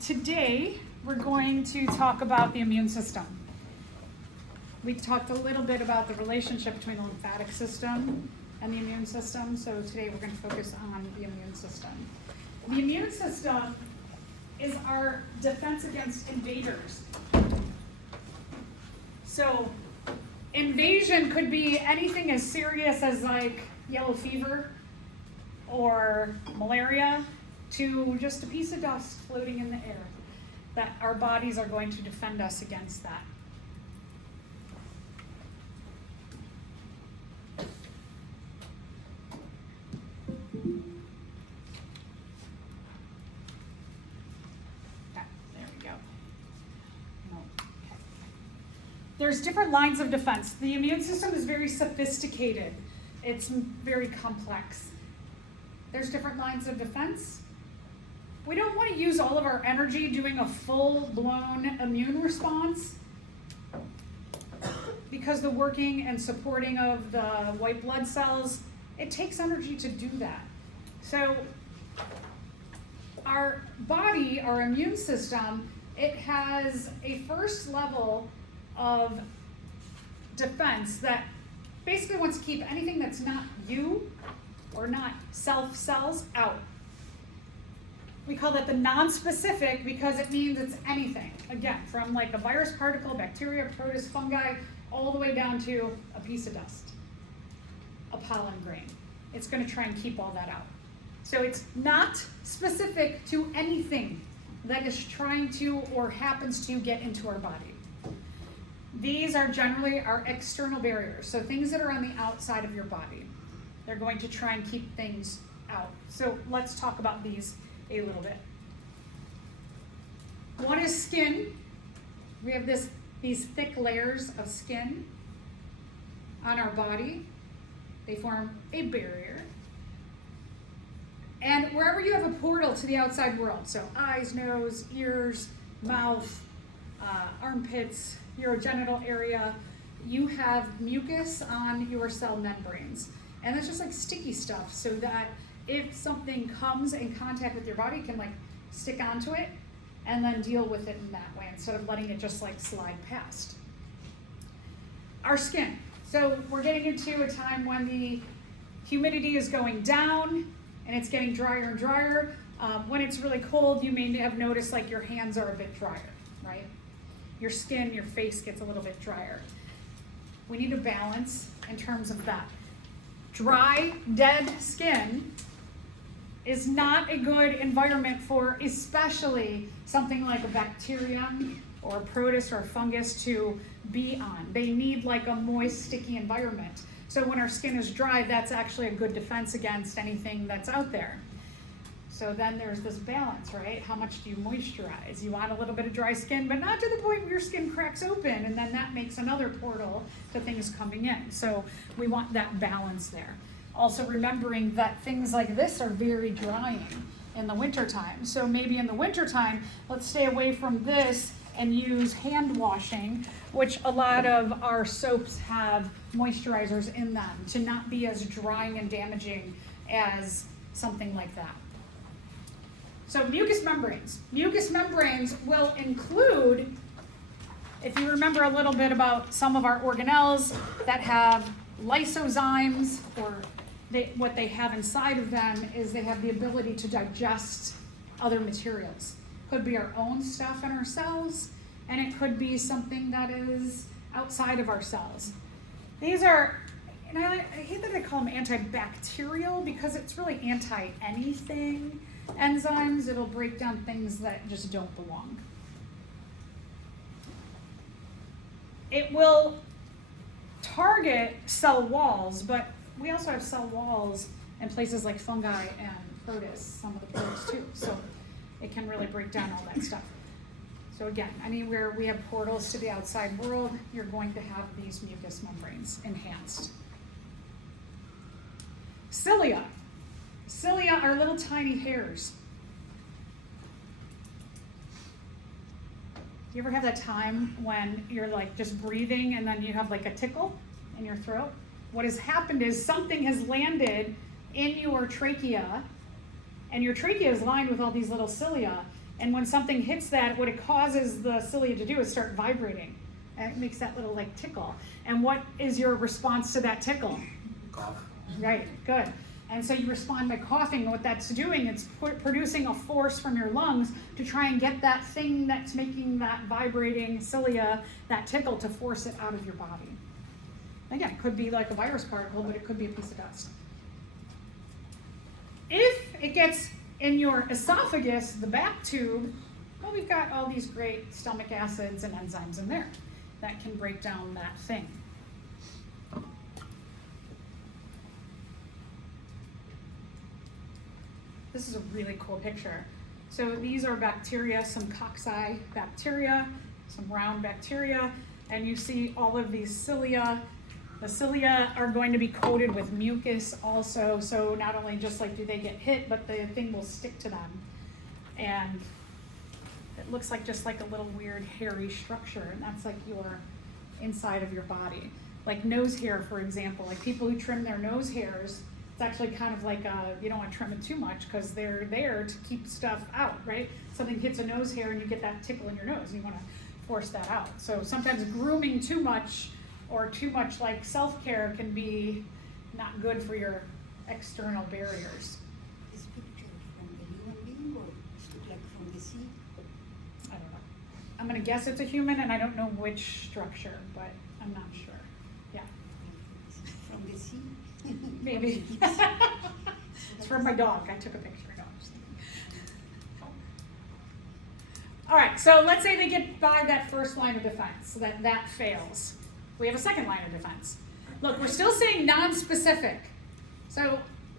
Today, we're going to talk about the immune system. We talked a little bit about the relationship between the lymphatic system and the immune system, so today we're going to focus on the immune system. The immune system is our defense against invaders. So, invasion could be anything as serious as like yellow fever or malaria to just a piece of dust floating in the air, that our bodies are going to defend us against that. Okay, there we go. Okay. There's different lines of defense. The immune system is very sophisticated. It's very complex. There's different lines of defense. We don't want to use all of our energy doing a full-blown immune response because the working and supporting of the white blood cells, it takes energy to do that. So our body, our immune system, it has a first level of defense that basically wants to keep anything that's not you or not self cells out. We call that the non-specific because it means it's anything. Again, from like a virus particle, bacteria, protist, fungi, all the way down to a piece of dust, a pollen grain. It's going to try and keep all that out. So it's not specific to anything that is trying to or happens to get into our body. These are generally our external barriers, so things that are on the outside of your body. They're going to try and keep things out. So let's talk about these a little bit. One is skin. We have these thick layers of skin on our body. They form a barrier. And wherever you have a portal to the outside world, so eyes, nose, ears, mouth, armpits, urogenital area, you have mucus on your cell membranes. And that's just like sticky stuff, so that if something comes in contact with your body, it can like stick onto it and then deal with it in that way instead of letting it just like slide past. Our skin. So we're getting into a time when the humidity is going down and it's getting drier and drier. When it's really cold, you may have noticed like your hands are a bit drier, right? Your skin, your face gets a little bit drier. We need a balance in terms of that. Dry, dead skin is not a good environment for especially something like a bacterium or a protist or a fungus to be on. They need like a moist, sticky environment. So when our skin is dry, that's actually a good defense against anything that's out there. So then there's this balance, right? How much do you moisturize? You want a little bit of dry skin, but not to the point where your skin cracks open, and then that makes another portal to things coming in. So we want that balance there. Also remembering that things like this are very drying in the wintertime. So maybe in the wintertime, let's stay away from this and use hand washing, which a lot of our soaps have moisturizers in them to not be as drying and damaging as something like that. So mucous membranes. Mucous membranes will include, if you remember a little bit about some of our organelles that have lysozymes, or what they have inside of them is they have the ability to digest other materials. Could be our own stuff in our cells, and it could be something that is outside of our cells. These are, and I hate that I call them antibacterial because it's really anti-anything enzymes. It'll break down things that just don't belong. It will target cell walls, but we also have cell walls in places like fungi and protists, some of the protists too. So it can really break down all that stuff. So again, anywhere we have portals to the outside world, you're going to have these mucous membranes enhanced. Cilia. Cilia are little tiny hairs. You ever have that time when you're like just breathing and then you have like a tickle in your throat? What has happened is something has landed in your trachea, and your trachea is lined with all these little cilia, And when something hits that, what it causes the cilia to do is start vibrating. And it makes that little like tickle. And what is your response to that tickle? Cough. Right, good. And so you respond by coughing. What that's doing, it's producing a force from your lungs to try and get that thing that's making that vibrating cilia, that tickle, to force it out of your body. Again, it could be like a virus particle, but it could be a piece of dust. If it gets in your esophagus, the back tube, well, we've got all these great stomach acids and enzymes in there that can break down that thing. This is a really cool picture. So these are bacteria, some cocci bacteria, some round bacteria, and you see all of these cilia. The cilia are going to be coated with mucus also, so not only just like do they get hit, but the thing will stick to them. And it looks like just like a little weird hairy structure, and that's like your inside of your body. Like nose hair, for example, like people who trim their nose hairs, it's actually kind of like you don't want to trim it too much because they're there to keep stuff out, right? Something hits a nose hair and you get that tickle in your nose and you want to force that out. So sometimes grooming too much or too much like self-care can be not good for your external barriers. This picture from a human being or is it like from the sea? I don't know. I'm going to guess it's a human and I don't know which structure, but I'm not sure. Yeah, From the sea? maybe. It's from my dog. I took a picture. No, I'm just kidding. All right, so let's say they get by that first line of defense, so that fails. We have a second line of defense. Look, we're still saying non-specific. So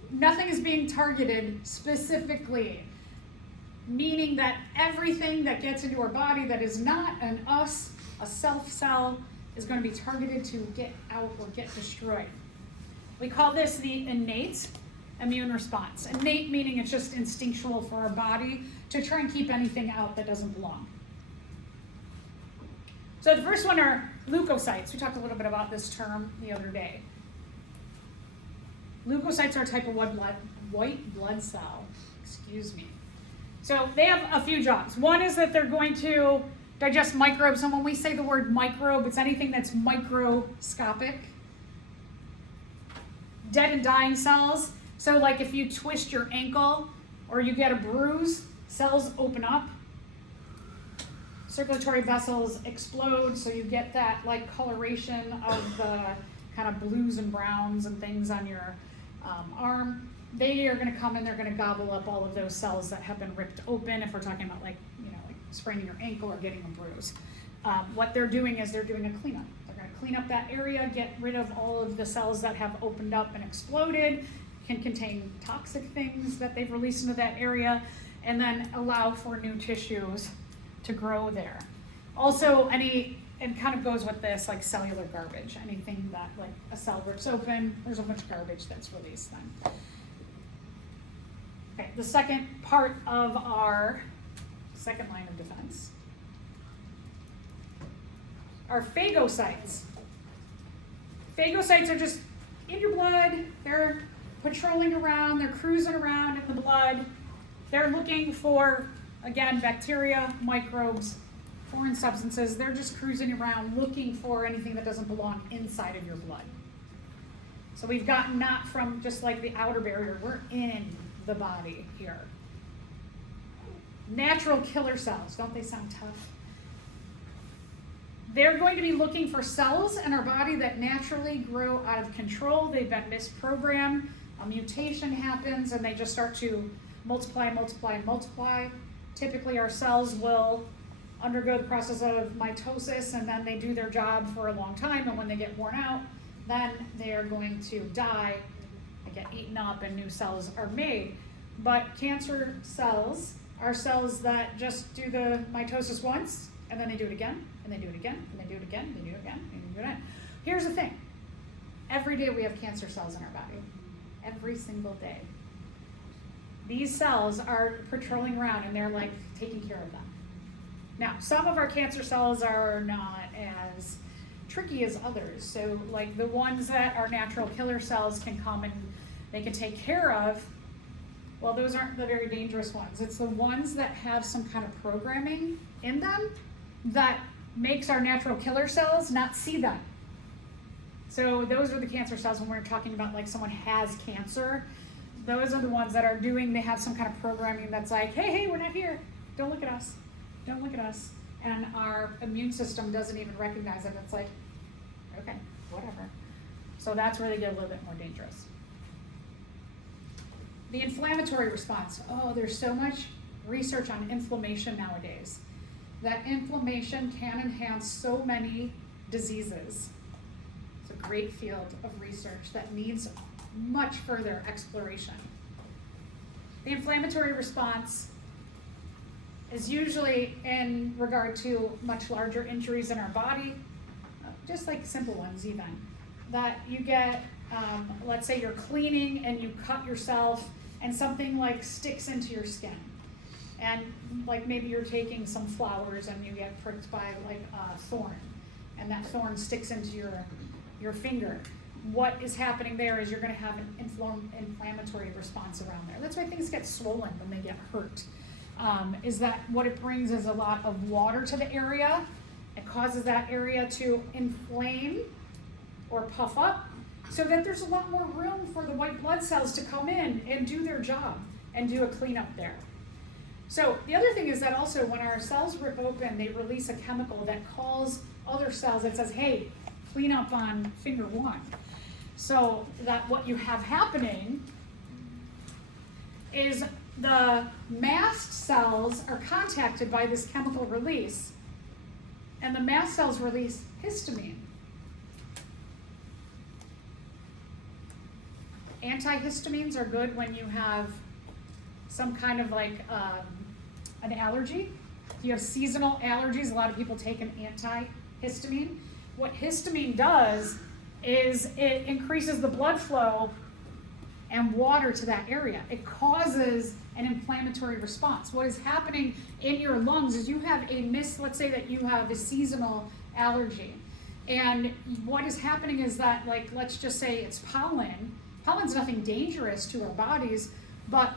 nothing is being targeted specifically, meaning that everything that gets into our body that is not an us, a self cell, is going to be targeted to get out or get destroyed. We call this the innate immune response. Innate meaning it's just instinctual for our body to try and keep anything out that doesn't belong. So the first one are leukocytes. We talked a little bit about this term the other day. Leukocytes are a type of white blood cell. Excuse me. So they have a few jobs. One is that they're going to digest microbes. And when we say the word microbe, it's anything that's microscopic. Dead and dying cells. So like if you twist your ankle or you get a bruise, cells open up. Circulatory vessels explode, so you get that like coloration of the kind of blues and browns and things on your arm. They are going to come and they're going to gobble up all of those cells that have been ripped open. If we're talking about like spraining your ankle or getting a bruise, what they're doing is they're doing a cleanup. They're going to clean up that area, get rid of all of the cells that have opened up and exploded, can contain toxic things that they've released into that area, and then allow for new tissues to grow there. Also, it kind of goes with this like cellular garbage. Anything that like a cell rips open, there's a bunch of garbage that's released then. Okay, the second part of our second line of defense are phagocytes. Phagocytes are just in your blood. They're patrolling around, they're cruising around in the blood. They're looking for, again, bacteria, microbes, foreign substances. They're just cruising around looking for anything that doesn't belong inside of your blood. So we've gotten not from just like the outer barrier, we're in the body here. Natural killer cells, don't they sound tough? They're going to be looking for cells in our body that naturally grow out of control. They've been misprogrammed, a mutation happens, and they just start to multiply, multiply, multiply. Typically, our cells will undergo the process of mitosis, and then they do their job for a long time, and when they get worn out, then they are going to die and get eaten up, and new cells are made. But cancer cells are cells that just do the mitosis once, and then they do it again, and they do it again, and they do it again, and they do it again, and they do it again. Here's the thing. Every day we have cancer cells in our body. Every single day. These cells are patrolling around and they're like taking care of them. Now, some of our cancer cells are not as tricky as others. So like the ones that are natural killer cells can come and they can take care of Well, those aren't the very dangerous ones. It's the ones that have some kind of programming in them that makes our natural killer cells not see them. So those are the cancer cells when we're talking about like someone has cancer. Those are the ones that are doing, they have some kind of programming that's like, hey, we're not here. Don't look at us. Don't look at us. And our immune system doesn't even recognize it. It's like, okay, whatever. So that's where they get a little bit more dangerous. The inflammatory response. Oh, there's so much research on inflammation nowadays. That inflammation can enhance so many diseases. It's a great field of research that needs much further exploration. The inflammatory response is usually in regard to much larger injuries in our body, just like simple ones even. That you get, let's say you're cleaning and you cut yourself and something like sticks into your skin. And like maybe you're taking some flowers and you get pricked by like a thorn, and that thorn sticks into your finger. What is happening there is you're going to have an inflammatory response around there. That's why things get swollen when they get hurt. Is that what it brings is a lot of water to the area. It causes that area to inflame or puff up so that there's a lot more room for the white blood cells to come in and do their job and do a cleanup there. So the other thing is that also when our cells rip open, they release a chemical that calls other cells that says, hey, clean up on finger one. So that what you have happening is the mast cells are contacted by this chemical release, and the mast cells release histamine. Antihistamines are good when you have some kind of like an allergy. If you have seasonal allergies, a lot of people take an antihistamine. What histamine does is it increases the blood flow and water to that area. It causes an inflammatory response. What is happening in your lungs is you have let's say that you have a seasonal allergy. And what is happening is that, like, let's just say it's pollen. Pollen's nothing dangerous to our bodies, but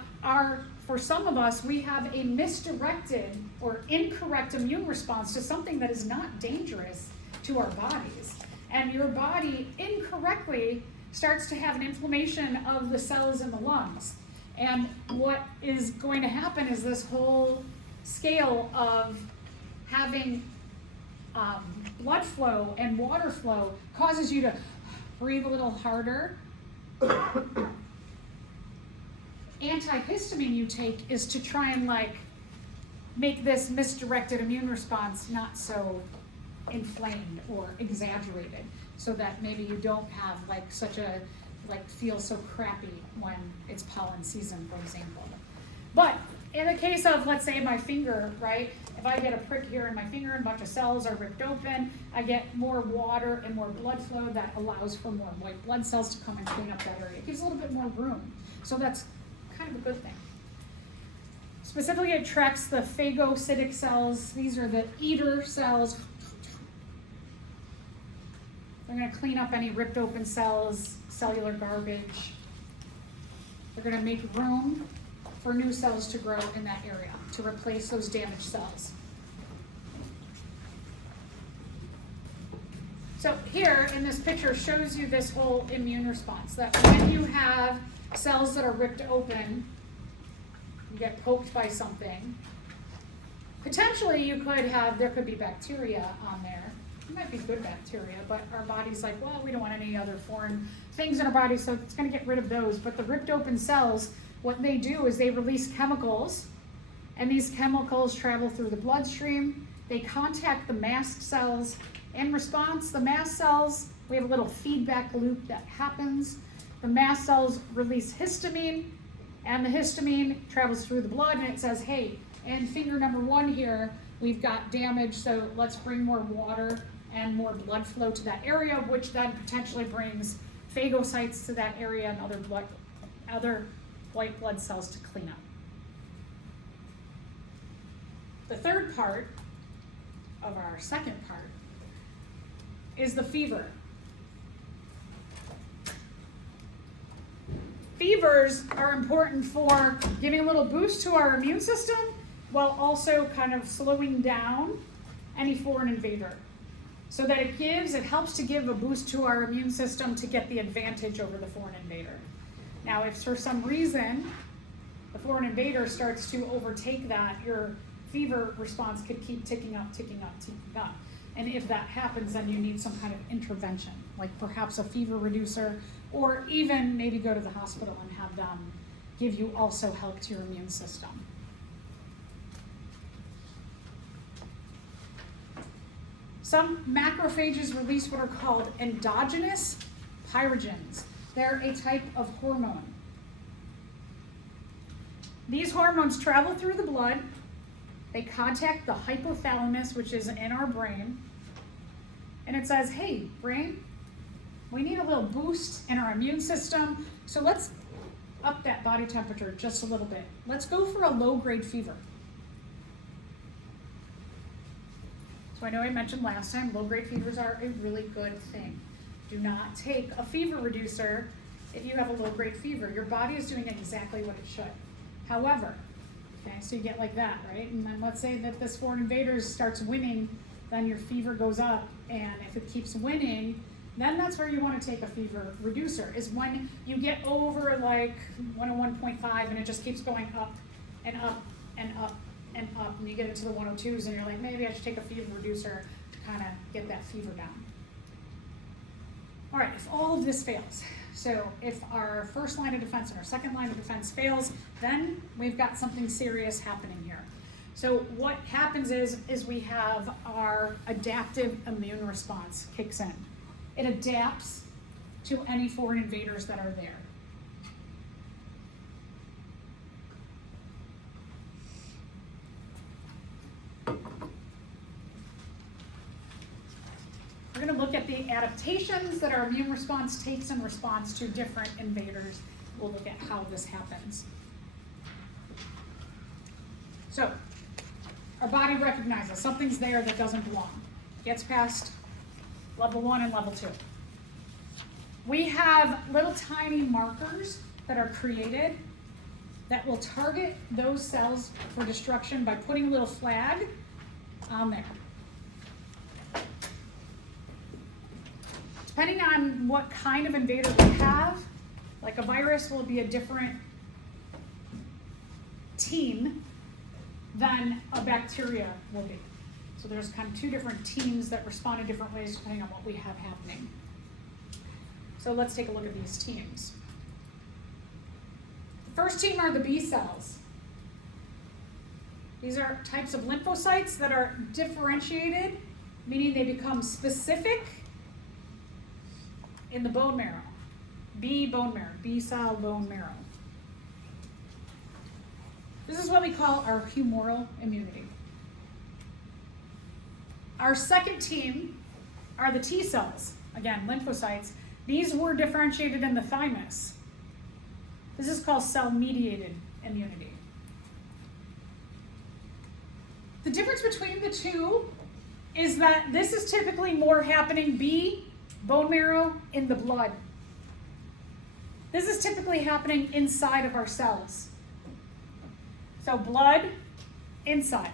for some of us, we have a misdirected or incorrect immune response to something that is not dangerous to our bodies. And your body incorrectly starts to have an inflammation of the cells in the lungs. And what is going to happen is this whole scale of having blood flow and water flow causes you to breathe a little harder. Antihistamine you take is to try and like make this misdirected immune response not so inflamed or exaggerated, so that maybe you don't have like such a feel so crappy when it's pollen season, for example. But in the case of, let's say, my finger, right? If I get a prick here in my finger and a bunch of cells are ripped open, I get more water and more blood flow that allows for more white blood cells to come and clean up that area. It gives a little bit more room. So that's kind of a good thing. Specifically, it attracts the phagocytic cells. These are the eater cells. They're going to clean up any ripped open cells, cellular garbage. They're going to make room for new cells to grow in that area to replace those damaged cells. So here in this picture shows you this whole immune response, that when you have cells that are ripped open, you get poked by something, potentially there could be bacteria on there. It might be good bacteria, but our body's like, well, we don't want any other foreign things in our body, so it's going to get rid of those. But the ripped open cells, what they do is they release chemicals, and these chemicals travel through the bloodstream. They contact the mast cells. In response, the mast cells, we have a little feedback loop that happens. The mast cells release histamine, and the histamine travels through the blood, and it says, hey, in finger number one here, we've got damage, so let's bring more water and more blood flow to that area, which then potentially brings phagocytes to that area and other white blood cells to clean up. The third part of our second part is the fever. fevers are important for giving a little boost to our immune system while also kind of slowing down any foreign invader. So that it helps to give a boost to our immune system to get the advantage over the foreign invader. Now, if for some reason the foreign invader starts to overtake that, your fever response could keep ticking up, ticking up, ticking up. And if that happens, then you need some kind of intervention, like perhaps a fever reducer, or even maybe go to the hospital and have them give you also help to your immune system. Some macrophages release what are called endogenous pyrogens. They're a type of hormone. These hormones travel through the blood. They contact the hypothalamus, which is in our brain, and it says, hey, brain, we need a little boost in our immune system, so let's up that body temperature just a little bit. Let's go for a low-grade fever. So I know I mentioned last time, low-grade fevers are a really good thing. Do not take a fever reducer if you have a low-grade fever. Your body is doing exactly what it should. However, okay, so you get like that, right? And then let's say that this foreign invader starts winning, then your fever goes up, and if it keeps winning, then that's where you want to take a fever reducer, is when you get over like 101.5 and it just keeps going up and up and up and up, and you get into the 102s and you're like, maybe I should take a fever reducer to kind of get that fever down. All right, if all of this fails, so if our first line of defense and our second line of defense fails, then we've got something serious happening here. So what happens is we have our adaptive immune response kicks in. It adapts to any foreign invaders that are there. We're going to look at the adaptations that our immune response takes in response to different invaders. We'll look at how this happens. So, our body recognizes something's there that doesn't belong. Gets past level 1 and level 2. We have little tiny markers that are created that will target those cells for destruction by putting a little flag on there. Depending on what kind of invader we have, like a virus will be a different team than a bacteria will be. So there's kind of two different teams that respond in different ways depending on what we have happening. So let's take a look at these teams. The first team are the B cells. These are types of lymphocytes that are differentiated, meaning they become specific in the bone marrow. B cell bone marrow. This is what we call our humoral immunity. Our second team are the T cells, again, lymphocytes. These were differentiated in the thymus. This is called cell-mediated immunity. The difference between the two is that this is typically more happening, B, bone marrow, in the blood. This is typically happening inside of our cells. So blood, inside.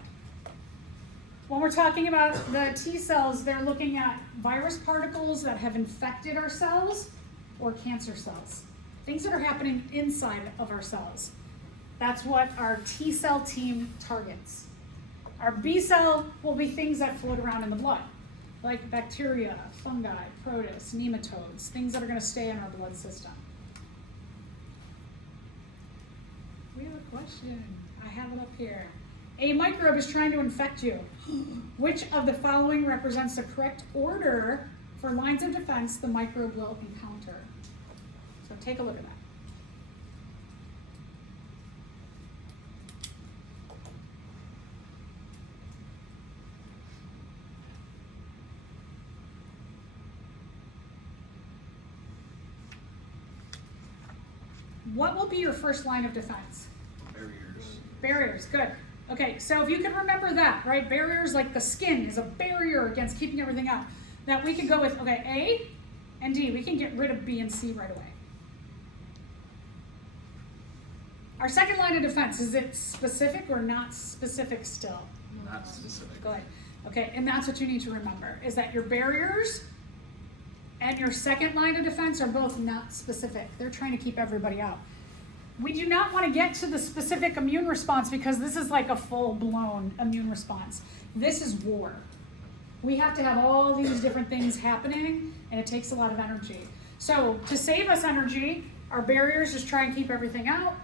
When we're talking about the T cells, they're looking at virus particles that have infected our cells or cancer cells. Things that are happening inside of our cells. That's what our T cell team targets. Our B cell will be things that float around in the blood, like bacteria, fungi, protists, nematodes, things that are going to stay in our blood system. We have a question. I have it up here. A microbe is trying to infect you. Which of the following represents the correct order for lines of defense the microbe will encounter? So take a look at that. What will be your first line of defense? Barriers, good. Okay, so if you can remember that, right? Barriers, like the skin is a barrier against keeping everything out. Now we can go with, okay, A and D. We can get rid of B and C right away. Our second line of defense, is it specific or not specific still? Not specific. Good. Okay, and that's what you need to remember, is that your barriers and your second line of defense are both not specific. They're trying to keep everybody out. We do not want to get to the specific immune response because this is like a full-blown immune response. This is war. We have to have all these different things happening, and it takes a lot of energy. So to save us energy, our barriers just try and keep everything out.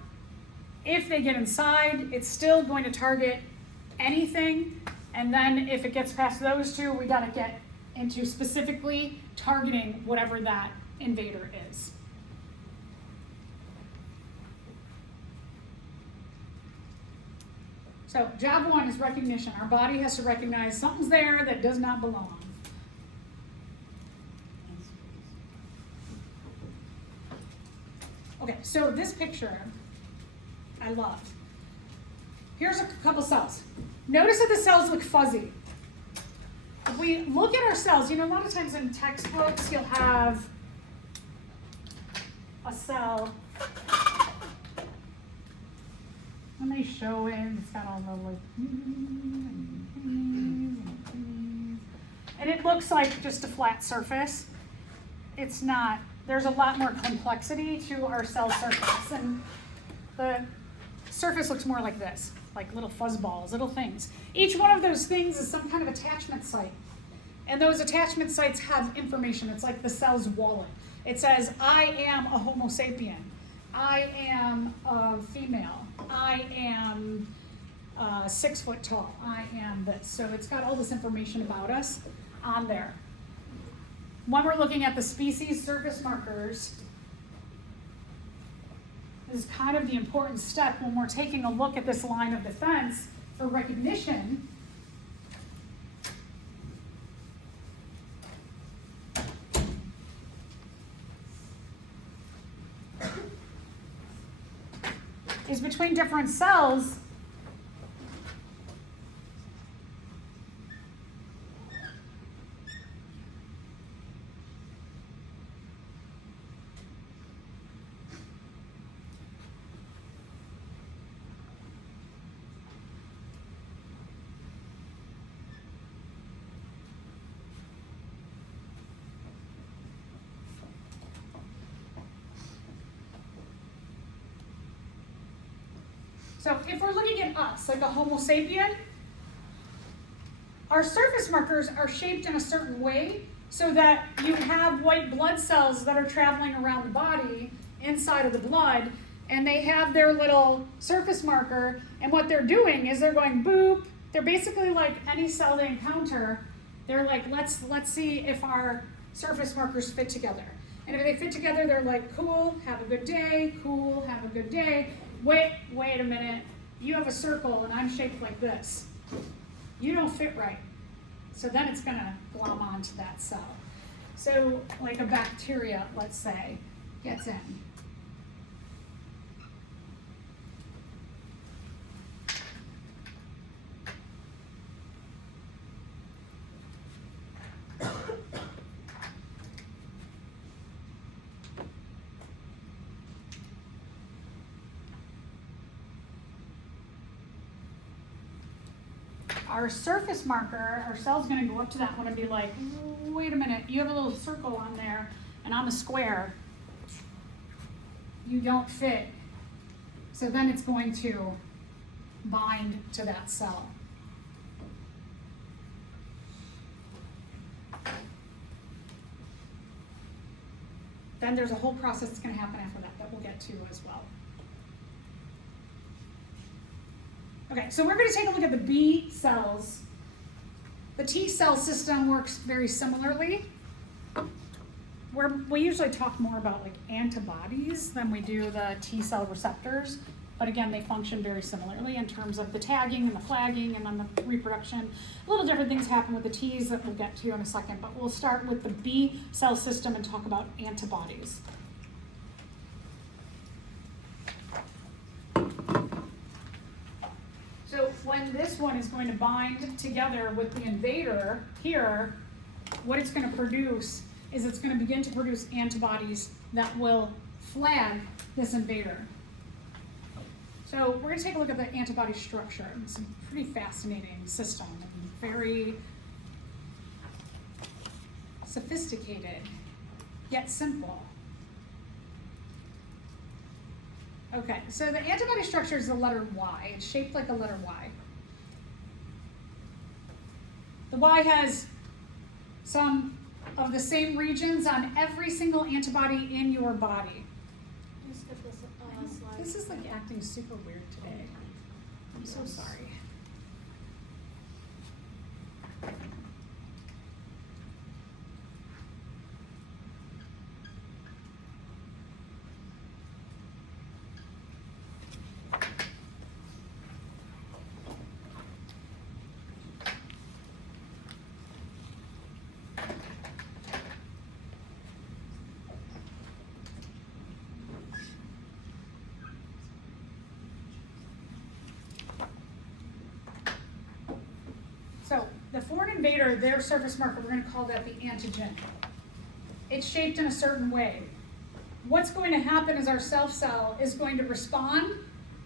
If they get inside, it's still going to target anything. And then if it gets past those two, we got to get into specifically targeting whatever that invader is. So job one is recognition. Our body has to recognize something's there that does not belong. Okay, so this picture I love. Here's a couple cells. Notice that the cells look fuzzy. If we look at our cells, you know, a lot of times in textbooks you'll have a cell. When they show it, it's got all the like, and it looks like just a flat surface. It's not. There's a lot more complexity to our cell surface, and the surface looks more like this, like little fuzz balls, little things. Each one of those things is some kind of attachment site, and those attachment sites have information. It's like the cell's wallet. It says, I am a Homo sapien. I am a female. I am 6 foot tall. I am this. So it's got all this information about us on there. When we're looking at the species surface markers, this is kind of the important step when we're taking a look at this line of defense for recognition. Is between different cells. So if we're looking at us, like a Homo sapien, our surface markers are shaped in a certain way so that you have white blood cells that are traveling around the body inside of the blood, and they have their little surface marker, and what they're doing is they're going boop. They're basically like any cell they encounter, they're like, let's see if our surface markers fit together. And if they fit together, they're like, cool, have a good day, cool, have a good day. Wait a minute, you have a circle and I'm shaped like this. You don't fit right. So then it's gonna glom onto that cell. So like a bacteria, let's say, gets in. Our surface marker, our cell's gonna go up to that one and be like, wait a minute, you have a little circle on there and I'm a square. You don't fit. So then it's going to bind to that cell. Then there's a whole process that's gonna happen after that we'll get to as well. Okay, so we're going to take a look at the B cells. The T cell system works very similarly. We usually talk more about like antibodies than we do the T cell receptors, but again, they function very similarly in terms of the tagging and the flagging and then the reproduction. Little different things happen with the T's that we'll get to in a second, but we'll start with the B cell system and talk about antibodies. So when this one is going to bind together with the invader here, what it's going to produce is it's going to begin to produce antibodies that will flag this invader. So we're gonna take a look at the antibody structure. It's a pretty fascinating system and very sophisticated, yet simple. Okay, so the antibody structure is the letter Y. It's shaped like a letter Y. The Y has some of the same regions on every single antibody in your body. Can you skip this slide? This is like acting super weird today. I'm so sorry. So the foreign invader, their surface marker, we're going to call that the antigen. It's shaped in a certain way. What's going to happen is our self cell is going to respond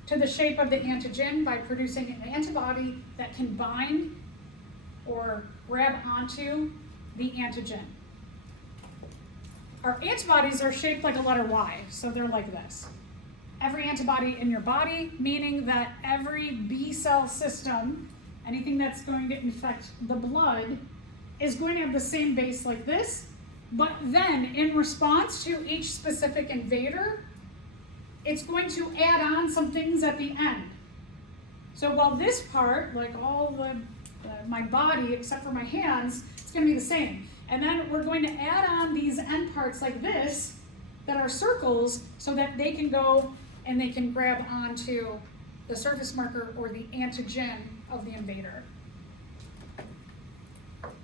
to the shape of the antigen by producing an antibody that can bind or grab onto the antigen. Our antibodies are shaped like a letter Y, so they're like this. Every antibody in your body, meaning that every B cell system, anything that's going to infect the blood, is going to have the same base like this, but then in response to each specific invader, it's going to add on some things at the end. So while this part, like all my body except for my hands, it's going to be the same. And then we're going to add on these end parts like this that are circles so that they can go and they can grab onto the surface marker or the antigen of the invader.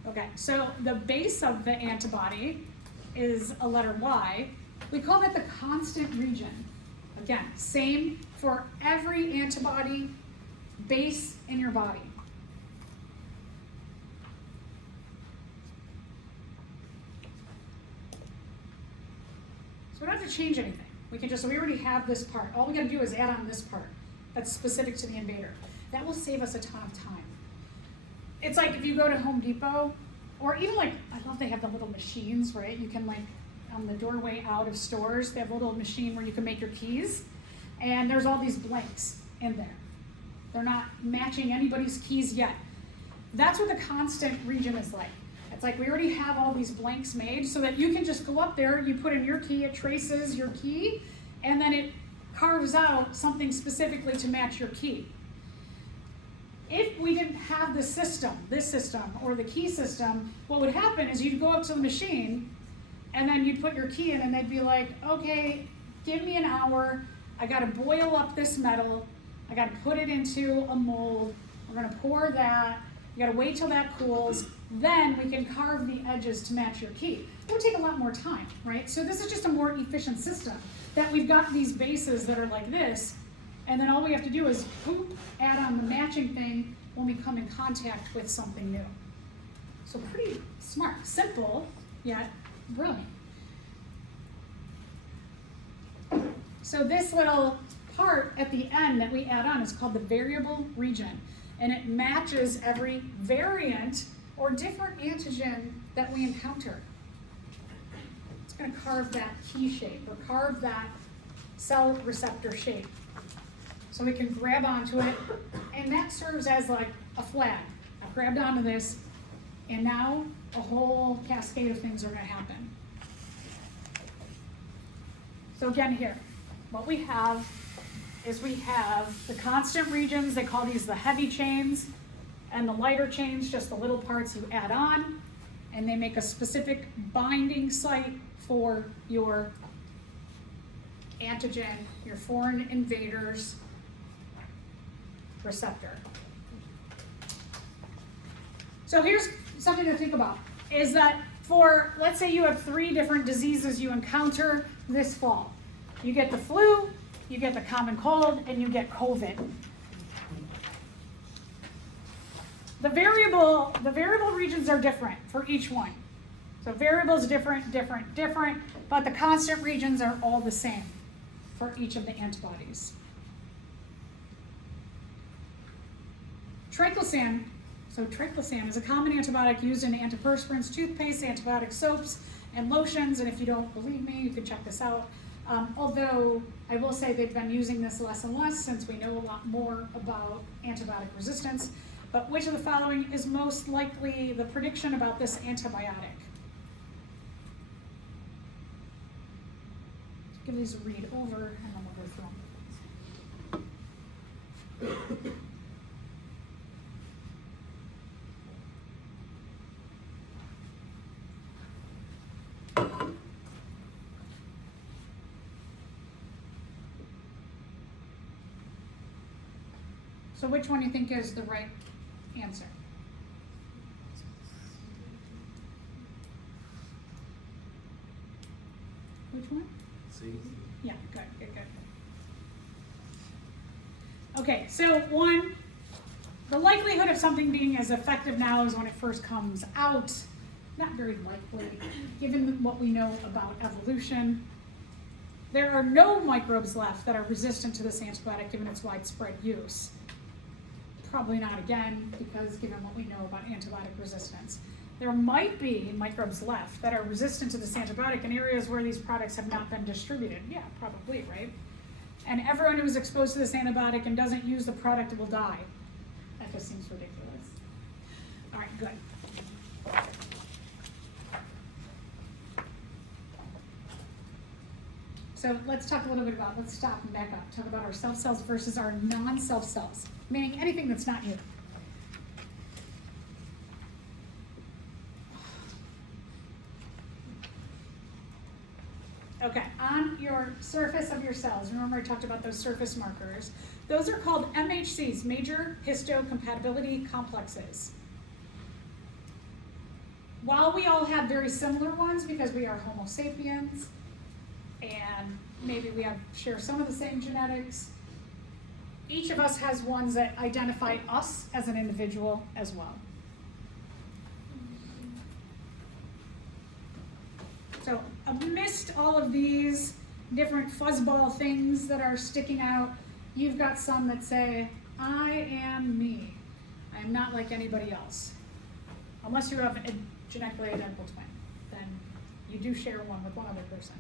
Okay, so the base of the antibody is a letter Y. We call that the constant region. Again, same for every antibody base in your body. So we don't have to change anything. We already have this part. All we gotta do is add on this part that's specific to the invader. That will save us a ton of time. It's like if you go to Home Depot, or even like, I love they have the little machines, right? You can like, on the doorway out of stores, they have a little machine where you can make your keys, and there's all these blanks in there. They're not matching anybody's keys yet. That's what the constant region is like. It's like we already have all these blanks made so that you can just go up there, you put in your key, it traces your key, and then it carves out something specifically to match your key. If we didn't have this system, or the key system, what would happen is you'd go up to the machine and then you'd put your key in and they'd be like, okay, give me an hour. I gotta boil up this metal. I gotta put it into a mold. We're gonna pour that. You gotta wait till that cools. Then we can carve the edges to match your key. It would take a lot more time, right? So this is just a more efficient system that we've got these bases that are like this, and then all we have to do is boop, add on the matching thing when we come in contact with something new. So pretty smart, simple, yet brilliant. So this little part at the end that we add on is called the variable region, and it matches every variant or different antigen that we encounter. It's going to carve that key shape or carve that cell receptor shape. So we can grab onto it, and that serves as like a flag. I've grabbed onto this, and now a whole cascade of things are going to happen. So again here, what we have is we have the constant regions, they call these the heavy chains, and the lighter chains, just the little parts you add on, and they make a specific binding site for your antigen, your foreign invaders receptor. So here's something to think about, is that for, let's say you have 3 different diseases you encounter this fall. You get the flu, you get the common cold, and you get COVID. The variable regions are different for each one. So variables different, but the constant regions are all the same for each of the antibodies. Triclosan, so triclosan is a common antibiotic used in antiperspirants, toothpaste, antibiotic soaps, and lotions, and if you don't believe me, you can check this out. Although I will say they've been using this less and less since we know a lot more about antibiotic resistance. But which of the following is most likely the prediction about this antibiotic? Give these a read over and then we'll go through them. So which one do you think is the right answer? Which one? C. Yeah, good. Okay, so one, the likelihood of something being as effective now as when it first comes out, not very likely, given what we know about evolution. There are no microbes left that are resistant to this antibiotic given its widespread use. Probably not again, because given what we know about antibiotic resistance. There might be microbes left that are resistant to this antibiotic in areas where these products have not been distributed. Yeah, probably, right? And everyone who is exposed to this antibiotic and doesn't use the product will die. That just seems ridiculous. All right, good. So let's talk a little bit about, let's stop and back up, talk about our self cells versus our non-self cells, meaning anything that's not you. Okay, on your surface of your cells, remember I talked about those surface markers, those are called MHCs, major histocompatibility complexes. While we all have very similar ones because we are Homo sapiens, and maybe we share some of the same genetics, each of us has ones that identify us as an individual as well. So amidst all of these different fuzzball things that are sticking out, you've got some that say, I am me. I am not like anybody else. Unless you have a genetically identical twin, then you do share one with one other person.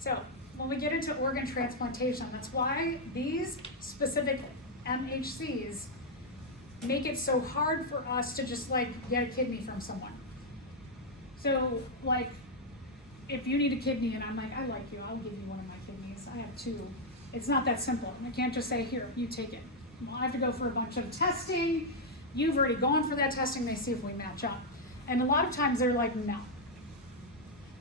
So when we get into organ transplantation, that's why these specific MHCs make it so hard for us to just like get a kidney from someone. So like, if you need a kidney and I'm like, I like you, I'll give you one of my kidneys. I have two. It's not that simple. I can't just say, here, you take it. Well, I have to go for a bunch of testing. You've already gone for that testing. They see if we match up. And a lot of times they're like, no.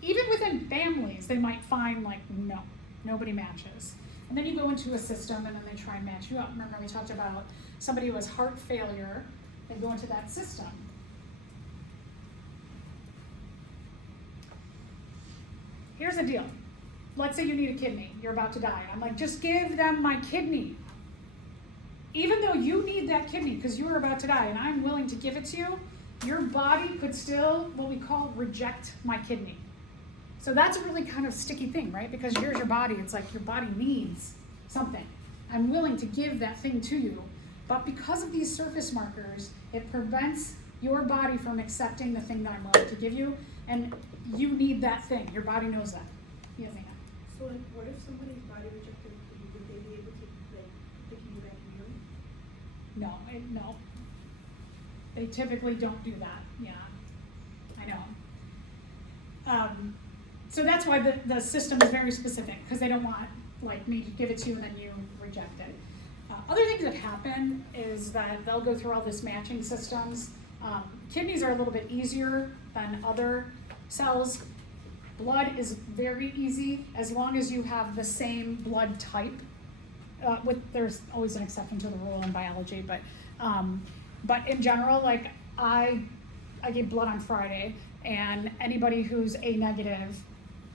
Even within families, they might find like, no, nobody matches. And then you go into a system and then they try and match you up. Remember we talked about somebody who has heart failure, they go into that system. Here's the deal. Let's say you need a kidney, you're about to die. I'm like, just give them my kidney. Even though you need that kidney because you're about to die and I'm willing to give it to you, your body could still, what we call, reject my kidney. So that's a really kind of sticky thing, right? Because here's your body, it's like your body needs something. I'm willing to give that thing to you, but because of these surface markers, it prevents your body from accepting the thing that I'm willing to give you, and you need that thing. Your body knows that. Yes, Anna. So like, what if somebody's body rejected the kidney? Would they be able to like the kidney back in you? No. They typically don't do that. Yeah, I know. So that's why the system is very specific, because they don't want like me to give it to you and then you reject it. Other things that happen is that they'll go through all this matching systems. Kidneys are a little bit easier than other cells. Blood is very easy as long as you have the same blood type. There's always an exception to the rule in biology, but in general, like I gave blood on Friday, and anybody who's A negative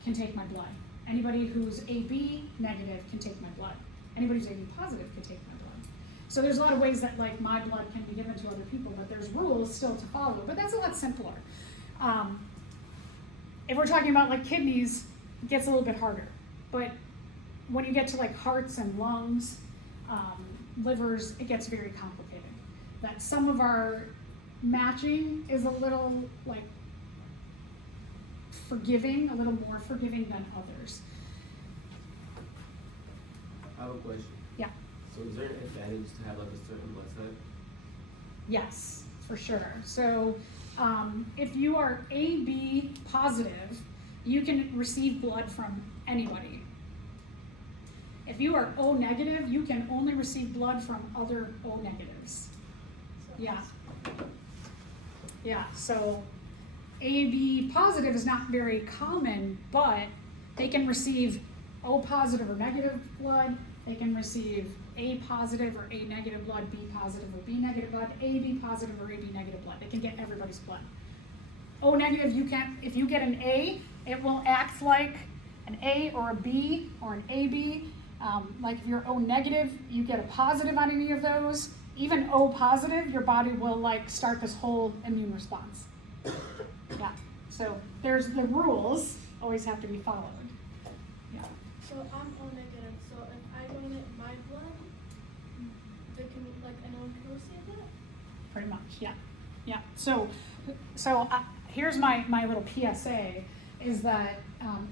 can take my blood. Anybody who's AB negative can take my blood. Anybody who's AB positive can take my blood. So there's a lot of ways that like my blood can be given to other people, but there's rules still to follow, but that's a lot simpler. If we're talking about like kidneys, it gets a little bit harder. But when you get to like hearts and lungs, livers, it gets very complicated. That some of our matching is a little like forgiving, a little more forgiving than others. I have a question. Yeah. So is there an advantage to have like a certain blood type? Yes, for sure. So if you are AB positive, you can receive blood from anybody. If you are O negative, you can only receive blood from other O negatives. Yeah. Yeah, so AB positive is not very common, but they can receive O positive or negative blood. They can receive A positive or A negative blood, B positive or B negative blood, AB positive or AB negative blood. They can get everybody's blood. O negative, you can't, if you get an A, it will act like an A or a B or an AB. Like if you're O negative, you get a positive on any of those. Even O positive, your body will like start this whole immune response. Yeah, so there's the rules always have to be followed. Yeah. So I'm O negative, so if I donate my blood, they can, like, anyone can receive it? Pretty much, yeah, yeah. So here's my little PSA is that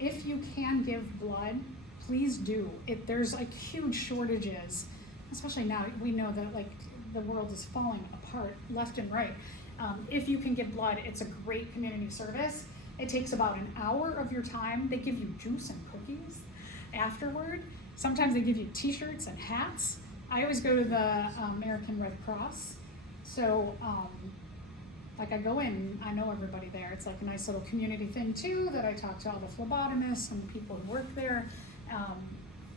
if you can give blood, please do. There's like huge shortages, especially now. We know that like the world is falling apart left and right. If you can give blood, it's a great community service. It takes about an hour of your time. They give you juice and cookies afterward. Sometimes they give you t-shirts and hats. I always go to the American Red Cross. So like I go in, I know everybody there. It's like a nice little community thing too, that I talk to all the phlebotomists and the people who work there.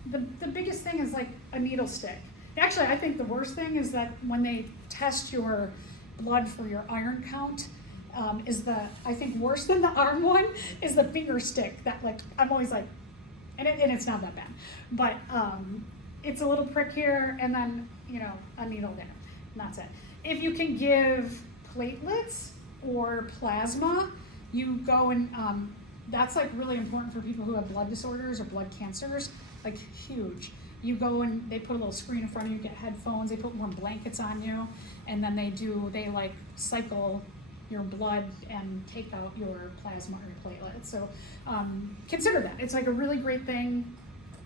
The biggest thing is like a needle stick. Actually, I think the worst thing is that when they test your blood for your iron count, I think worse than the arm one is the finger stick that like, I'm always like, and it's not that bad, but it's a little prick here and then, you know, a needle there, and that's it. If you can give platelets or plasma, you go and, that's like really important for people who have blood disorders or blood cancers, like huge. You go and they put a little screen in front of you, get headphones, they put warm blankets on you, and then they like cycle your blood and take out your plasma or platelets. So consider that. It's like a really great thing,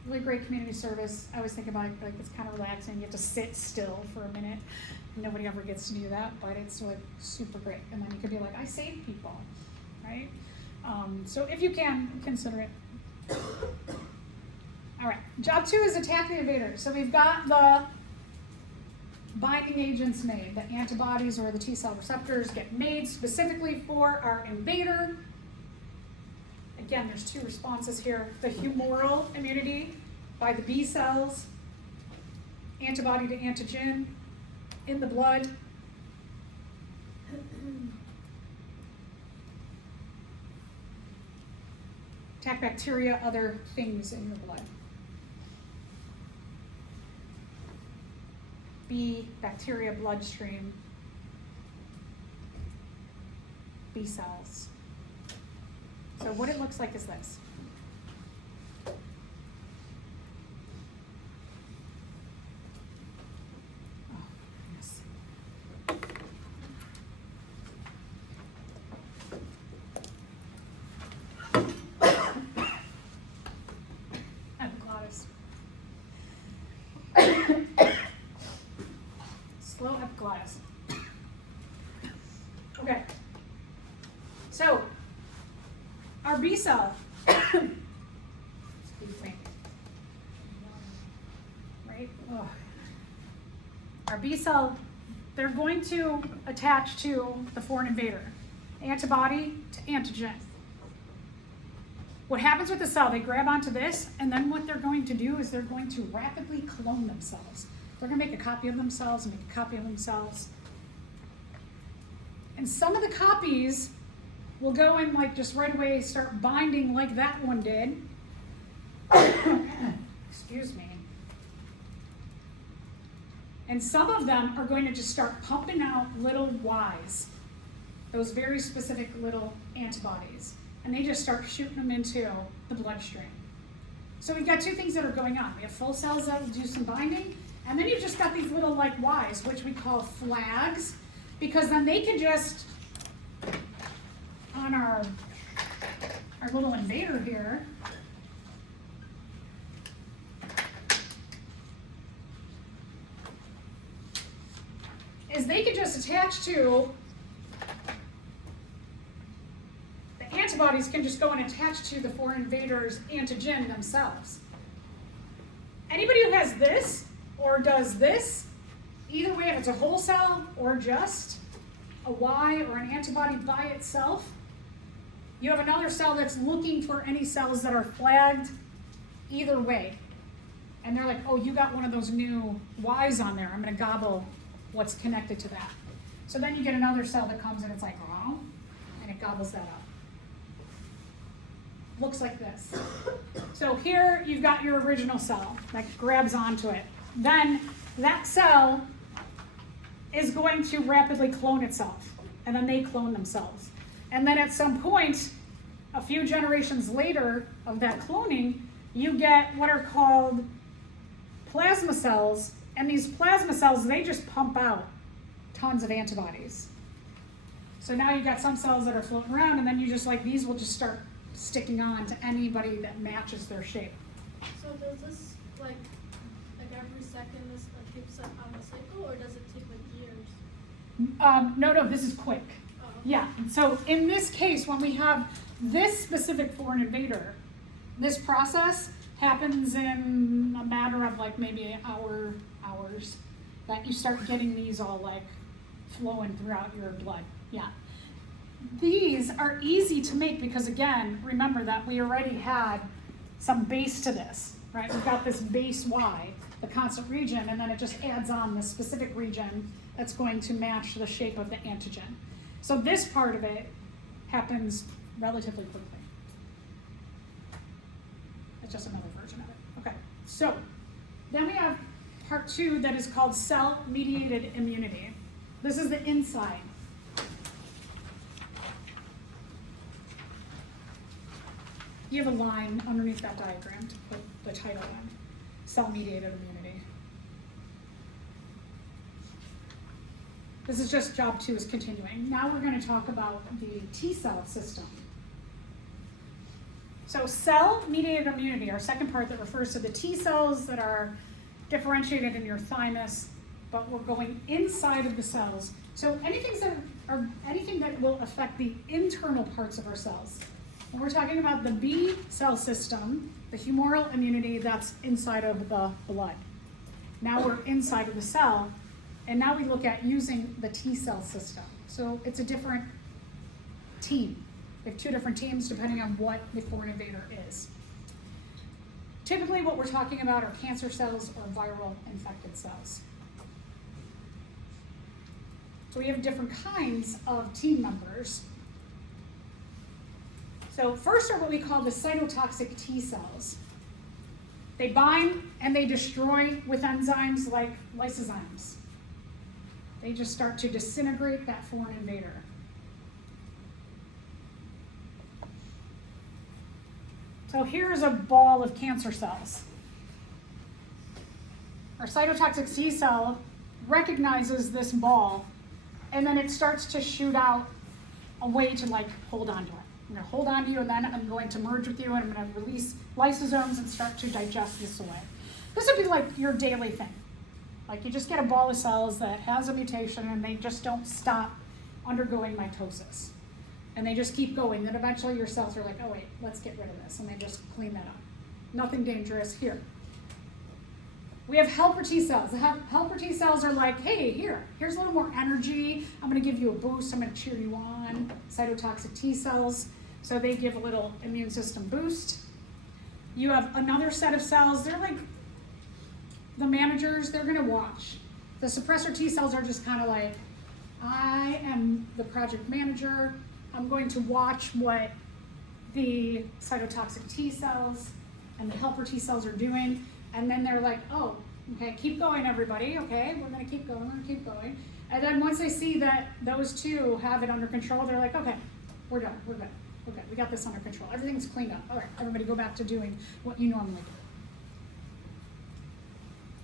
really great community service. I always think about it like it's kind of relaxing. You have to sit still for a minute. Nobody ever gets to do that, but it's like super great. And then you could be like, I saved people, right? So if you can, consider it. All right, job 2 is attack the invader. So we've got the binding agents made. The antibodies or the T cell receptors get made specifically for our invader. Again, there's 2 responses here. The humoral immunity by the B cells, antibody to antigen in the blood. Attack bacteria, other things in your blood. B, bacteria bloodstream, B cells. So what it looks like is this. Oh, goodness. Epiglottis. Slow epiglottis. Okay. So, our B cell, excuse me, right? Ugh. Our B cell, they're going to attach to the foreign invader, antibody to antigen. What happens with the cell, they grab onto this, and then what they're going to do is they're going to rapidly clone themselves. They're going to make a copy of themselves and make a copy of themselves. And some of the copies will go in like just right away, start binding like that one did. Excuse me. And some of them are going to just start pumping out little Ys, those very specific little antibodies. And they just start shooting them into the bloodstream. So we've got two things that are going on. We have full cells that will do some binding, and then you've just got these little like Ys, which we call flags, because then they can just, on our little invader here, is they can just attach to, the antibodies can just go and attach to the foreign invader's antigen themselves. Anybody who has this or does this, either way, if it's a whole cell or just a Y or an antibody by itself, you have another cell that's looking for any cells that are flagged either way. And they're like, oh, you got one of those new Ys on there. I'm going to gobble what's connected to that. So then you get another cell that comes and it's like, oh, and it gobbles that up. Looks like this. So here you've got your original cell that grabs onto it. Then that cell is going to rapidly clone itself, and then they clone themselves. And then at some point, a few generations later of that cloning, you get what are called plasma cells, and these plasma cells, they just pump out tons of antibodies. So now you've got some cells that are floating around, and then you just like, these will just start sticking on to anybody that matches their shape. So does this like every second this like keeps up on the cycle, or does it take like years? No, this is quick. Oh. Yeah, so in this case, when we have this specific foreign invader, this process happens in a matter of like maybe an hours, that you start getting these all like flowing throughout your blood. Yeah. These are easy to make because again, remember that we already had some base to this, right? We've got this base Y, the constant region, and then it just adds on this specific region that's going to match the shape of the antigen. So this part of it happens relatively quickly. It's just another version of it. Okay, so then we have part 2 that is called cell-mediated immunity. This is the inside. You have a line underneath that diagram to put the title in, cell-mediated immunity. This is just job 2 is continuing. Now we're going to talk about the T cell system. So cell-mediated immunity, our second part that refers to the T cells that are differentiated in your thymus, but we're going inside of the cells. So anything that will affect the internal parts of our cells. When we're talking about the B cell system, the humoral immunity, that's inside of the blood. Now we're inside of the cell, and now we look at using the T cell system. So it's a different team. We have 2 different teams depending on what the foreign invader is. Typically what we're talking about are cancer cells or viral infected cells. So we have different kinds of team members. So first are what we call the cytotoxic T cells. They bind and they destroy with enzymes like lysozymes. They just start to disintegrate that foreign invader. So here's a ball of cancer cells. Our cytotoxic T cell recognizes this ball, and then it starts to shoot out a way to like hold on to it. I'm going to hold on to you, and then I'm going to merge with you, and I'm going to release lysosomes and start to digest this away. This would be like your daily thing. Like you just get a ball of cells that has a mutation, and they just don't stop undergoing mitosis. And they just keep going. Then eventually your cells are like, oh wait, let's get rid of this. And they just clean that up. Nothing dangerous here. We have helper T cells. The helper T cells are like, hey, here's a little more energy. I'm going to give you a boost. I'm going to cheer you on. Cytotoxic T cells. So they give a little immune system boost. You have another set of cells. They're like the managers. They're going to watch. The suppressor T cells are just kind of like, I am the project manager. I'm going to watch what the cytotoxic T cells and the helper T cells are doing. And then they're like, oh, okay, keep going, everybody. Okay, we're going to keep going. We're going to keep going. And then once they see that those 2 have it under control, they're like, okay, we're done. We're good. Okay, we got this under control. Everything's cleaned up. All right, everybody go back to doing what you normally do.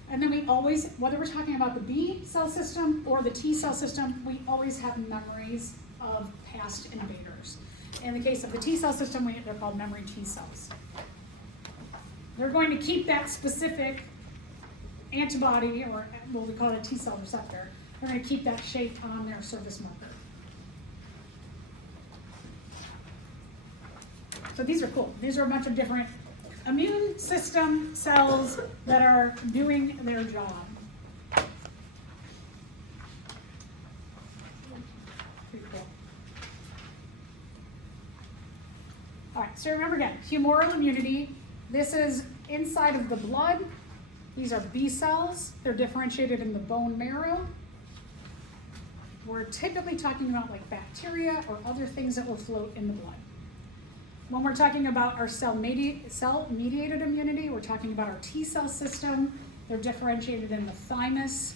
And then we always, whether we're talking about the B cell system or the T cell system, we always have memories of past invaders. In the case of the T cell system, they're called memory T cells. They're going to keep that specific antibody, or what we call a T cell receptor, they're going to keep that shape on their surface marker. So these are cool. These are a bunch of different immune system cells that are doing their job. Pretty cool. All right, so remember again, humoral immunity. This is inside of the blood. These are B cells. They're differentiated in the bone marrow. We're typically talking about like bacteria or other things that will float in the blood. When we're talking about our cell-mediated immunity, we're talking about our T cell system. They're differentiated in the thymus.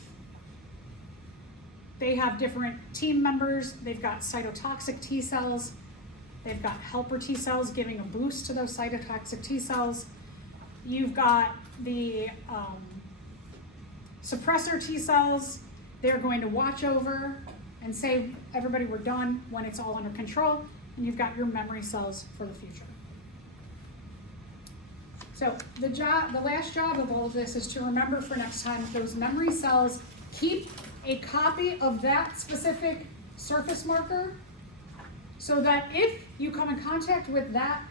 They have different team members. They've got cytotoxic T cells. They've got helper T cells giving a boost to those cytotoxic T cells. You've got the suppressor T cells. They're going to watch over and say, everybody, we're done when it's all under control. And you've got your memory cells for the future. So the last job of all of this is to remember for next time, those memory cells, keep a copy of that specific surface marker so that if you come in contact with that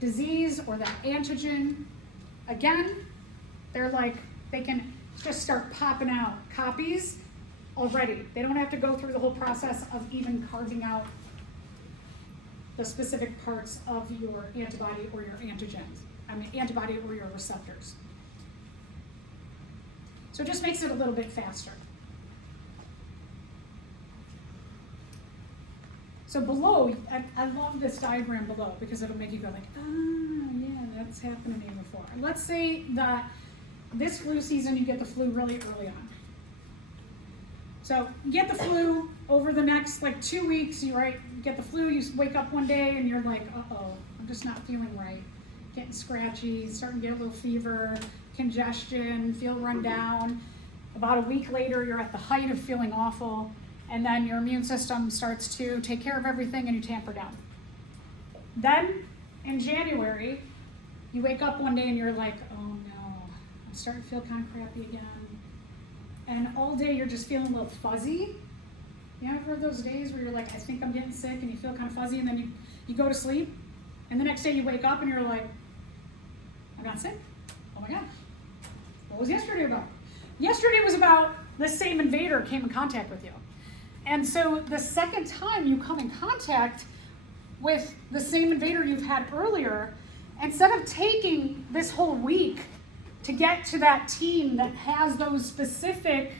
disease or that antigen, again, they can just start popping out copies already. They don't have to go through the whole process of even carving out the specific parts of your antibody or your antigens. Antibody or your receptors. So it just makes it a little bit faster. So below, I love this diagram below because it'll make you go like, yeah, that's happened to me before. Let's say that this flu season, you get the flu really early on. So you get the flu over the next 2 weeks, you get the flu, you wake up one day and you're like, uh-oh, I'm just not feeling right. Getting scratchy, starting to get a little fever, congestion, feel run down. About a week later, you're at the height of feeling awful, and then your immune system starts to take care of everything and you tamper down. Then, in January, you wake up one day and you're like, oh no, I'm starting to feel kind of crappy again. And all day you're just feeling a little fuzzy. You ever heard those days where you're like, I think I'm getting sick, and you feel kind of fuzzy, and then you go to sleep, and the next day you wake up and you're like, I'm not sick? Oh my gosh. What was yesterday about? Yesterday was about the same invader came in contact with you. And so the second time you come in contact with the same invader you've had earlier, instead of taking this whole week to get to that team that has those specific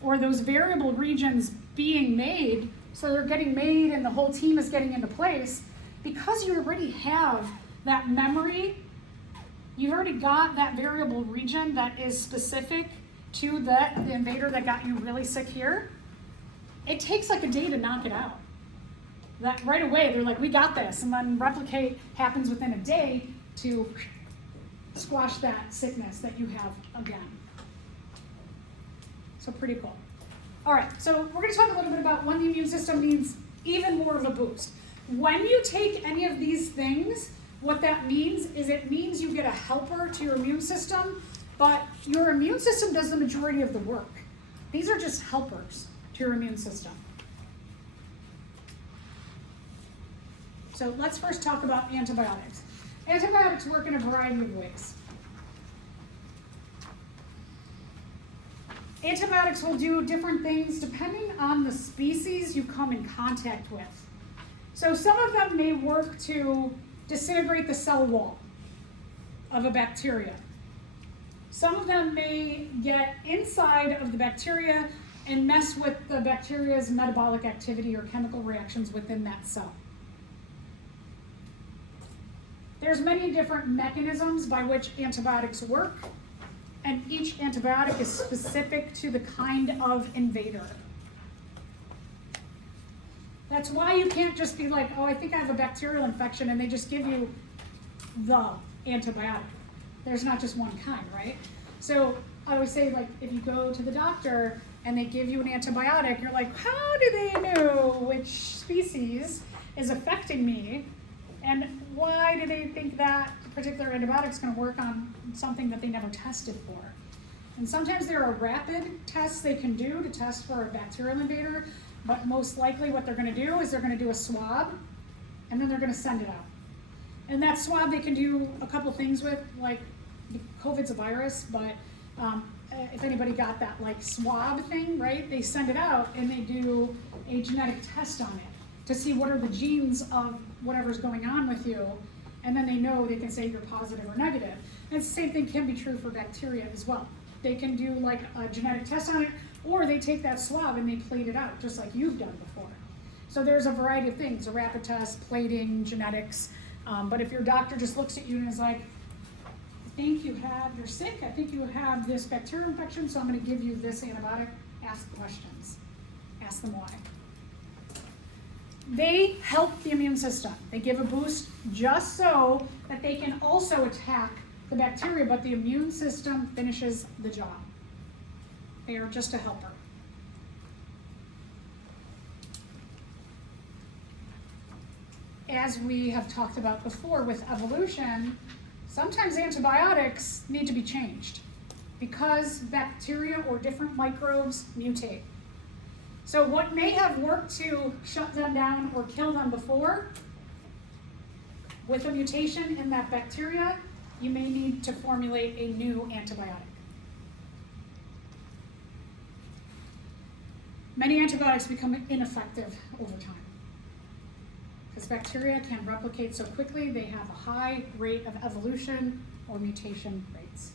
or those variable regions being made, so they're getting made and the whole team is getting into place, because you already have that memory, you've already got that variable region that is specific to the invader that got you really sick here, it takes like a day to knock it out. That right away, they're like, we got this, and then replicate happens within a day to squash that sickness that you have again. So pretty cool. All right, so we're going to talk a little bit about when the immune system needs even more of a boost. When you take any of these things, what that means is it means you get a helper to your immune system, but your immune system does the majority of the work. These are just helpers to your immune system. So let's first talk about antibiotics. Antibiotics work in a variety of ways. Antibiotics will do different things depending on the species you come in contact with. So some of them may work to disintegrate the cell wall of a bacteria. Some of them may get inside of the bacteria and mess with the bacteria's metabolic activity or chemical reactions within that cell. There's many different mechanisms by which antibiotics work, and each antibiotic is specific to the kind of invader. That's why you can't just be like, oh, I think I have a bacterial infection, and they just give you the antibiotic. There's not just one kind, right? So I always say, like, if you go to the doctor and they give you an antibiotic, you're like, how do they know which species is affecting me? And why do they think that particular antibiotic is going to work on something that they never tested for? And sometimes there are rapid tests they can do to test for a bacterial invader, but most likely what they're going to do is they're going to do a swab, and then they're going to send it out. And that swab they can do a couple things with, like COVID's a virus, but if anybody got that like swab thing, right? They send it out and they do a genetic test on it to see what are the genes of whatever's going on with you, and then they know they can say you're positive or negative. And the same thing can be true for bacteria as well. They can do like a genetic test on it, or they take that swab and they plate it out, just like you've done before. So there's a variety of things, a rapid test, plating, genetics, but if your doctor just looks at you and is like, you're sick, I think you have this bacterial infection, so I'm gonna give you this antibiotic, ask questions. Ask them why. They help the immune system. They give a boost just so that they can also attack the bacteria, but the immune system finishes the job. They are just a helper. As we have talked about before with evolution, sometimes antibiotics need to be changed because bacteria or different microbes mutate. So what may have worked to shut them down or kill them before, with a mutation in that bacteria, you may need to formulate a new antibiotic. Many antibiotics become ineffective over time because bacteria can replicate so quickly, they have a high rate of evolution or mutation rates.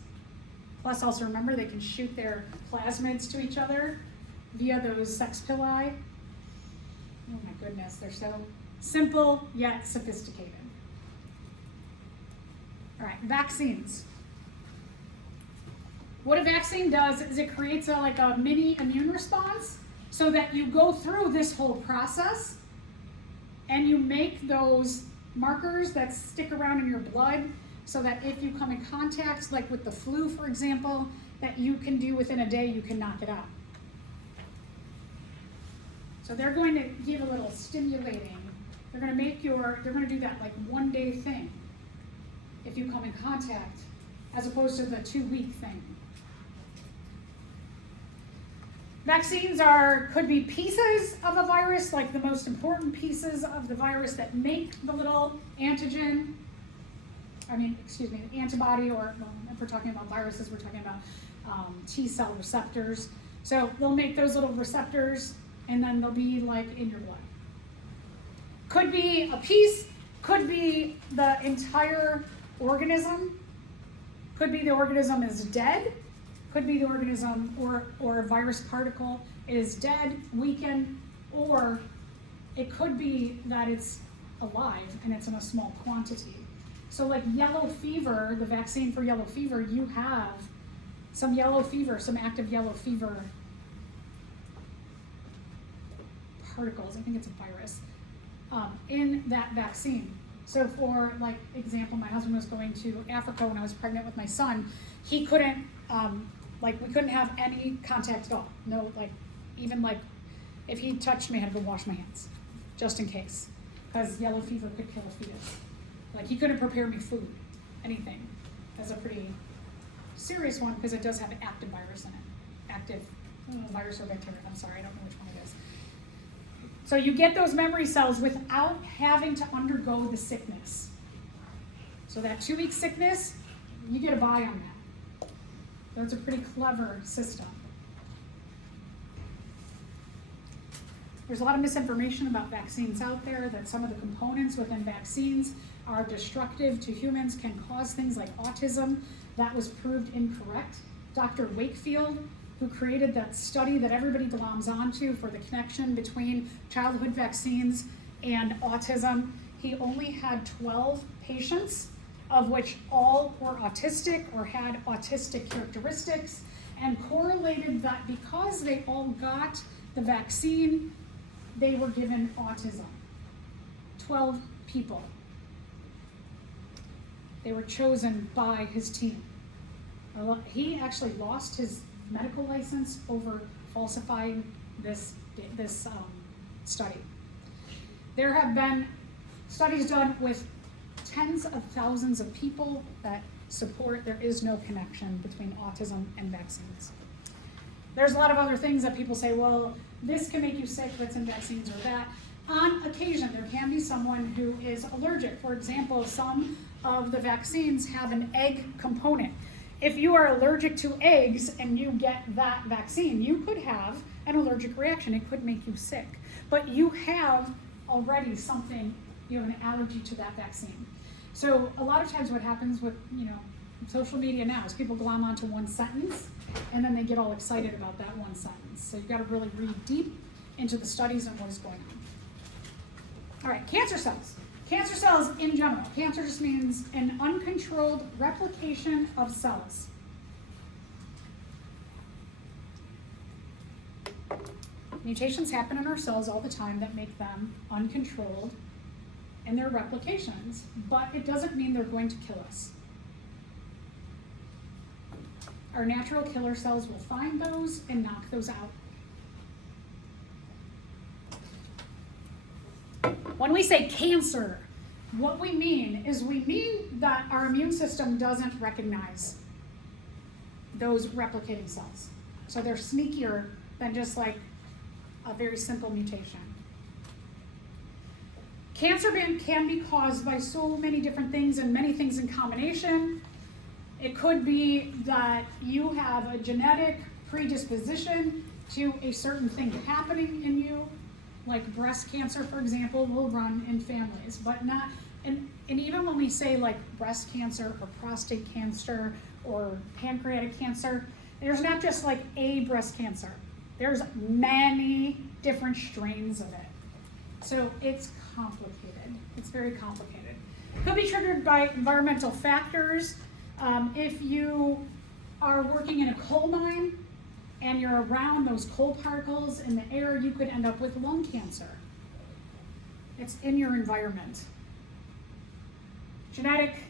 Plus, also remember, they can shoot their plasmids to each other via those sex pili. Oh my goodness, they're so simple yet sophisticated. All right, vaccines. What a vaccine does is it creates like a mini immune response so that you go through this whole process and you make those markers that stick around in your blood so that if you come in contact, like with the flu, for example, that you can do within a day, you can knock it out. So they're going to give a little stimulating. They're going to do that like 1 day thing if you come in contact, as opposed to the 2-week thing. Vaccines could be pieces of a virus, like the most important pieces of the virus that make the little antibody, or well, if we're talking about viruses, we're talking about T cell receptors. So they'll make those little receptors and then they'll be like in your blood. Could be a piece, could be the entire organism, could be the organism is dead, could be the organism or a virus particle is dead, weakened, or it could be that it's alive and it's in a small quantity. So like yellow fever, the vaccine for yellow fever, you have some yellow fever, some active yellow fever particles, I think it's a virus, in that vaccine. So for like example, my husband was going to Africa when I was pregnant with my son. He couldn't, we couldn't have any contact at all. No, even if he touched me, I had to go wash my hands, just in case, because yellow fever could kill a fetus. He couldn't prepare me food, anything. That's a pretty serious one because it does have active virus in it. Active virus or bacteria, I'm sorry, I don't know which one it is. So you get those memory cells without having to undergo the sickness. So that 2-week sickness, you get a buy on that. So it's a pretty clever system. There's a lot of misinformation about vaccines out there, that some of the components within vaccines are destructive to humans, can cause things like autism. That was proved incorrect. Dr. Wakefield, who created that study that everybody gloms onto for the connection between childhood vaccines and autism, he only had 12 patients, of which all were autistic or had autistic characteristics, and correlated that because they all got the vaccine they were given autism. 12 people. They were chosen by his team. He actually lost his medical license over falsifying this study. There have been studies done with tens of thousands of people that support there is no connection between autism and vaccines. There's a lot of other things that people say, well, this can make you sick that's in vaccines or that. On occasion, there can be someone who is allergic. For example, some of the vaccines have an egg component. If you are allergic to eggs and you get that vaccine, you could have an allergic reaction. It could make you sick. But you have already something, you have an allergy to that vaccine. So a lot of times what happens with, social media now is people glom onto one sentence and then they get all excited about that one sentence. So you've got to really read deep into the studies and what is going on. All right, cancer cells. Cancer cells in general. Cancer just means an uncontrolled replication of cells. Mutations happen in our cells all the time that make them uncontrolled in their replications, but it doesn't mean they're going to kill us. Our natural killer cells will find those and knock those out. When we say cancer, what we mean is we mean that our immune system doesn't recognize those replicating cells. So they're sneakier than just like a very simple mutation. Cancer can be caused by so many different things and many things in combination. It could be that you have a genetic predisposition to a certain thing happening in you, like breast cancer, for example, will run in families, but not, and even when we say like breast cancer or prostate cancer or pancreatic cancer, there's not just like a breast cancer. There's many different strains of it. So it's complicated. It's very complicated. Could be triggered by environmental factors. If you are working in a coal mine and you're around those coal particles in the air, you could end up with lung cancer. It's in your environment. Genetic